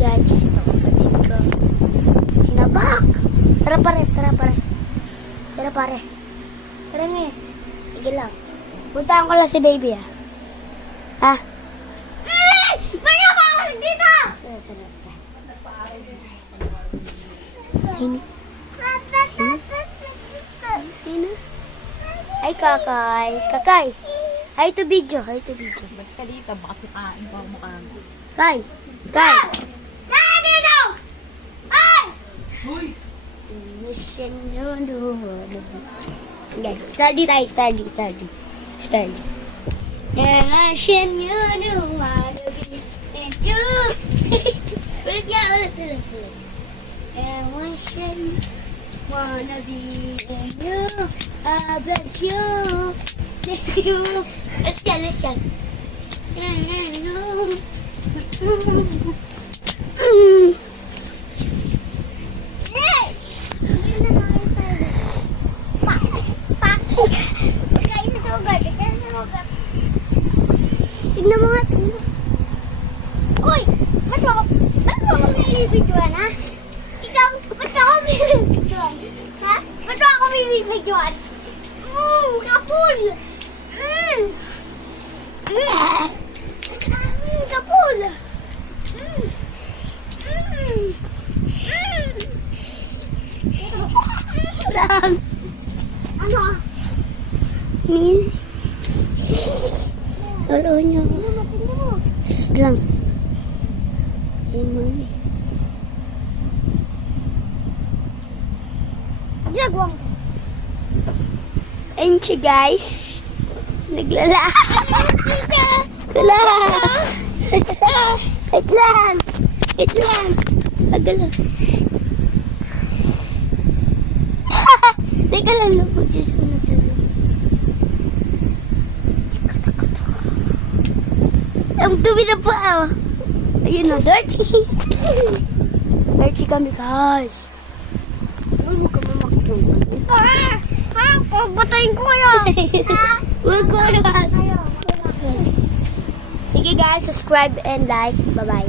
guys, ito kapatid ko. Sinabak! Tara pare, tara pare. Tara pare. Tara nga eh. Sige lang. Puntaan ko lang si baby ah. Ha? Tara pare, dito! Tara. Ini. Ini. Ay kakay. Kakay. Hi to video. Hi to video. Ba't ka dito? Baka sipain ko ang mukha mo. Kay. Kay. Saan dito? Ay! Uy! Okay, study tayo, study. Russian you do wanna be and you. Ulit. And Russian wanna be and you. I bet you. Let's go. Tignan mo nga. Uy! Ba't mo ako binibidyoan, ha? Ikaw, ba't ako binibidyoan? Ha? Ba't mo ako binibidyoan? Kapul! Kapul! Ano? Lolo niya. Lang. Ay, mami. Jagwang. Ayun siya, guys. Naglala. Wait lang. Agala. Teka lang, lupot siya sa nagsasabi. Ang dumi na po, ayun na, dirty. Dirty kami, guys. Huwag mo kami makitulog. Batayin ko kaya. Huwag ko na. Sige guys, subscribe and like. Bye-bye.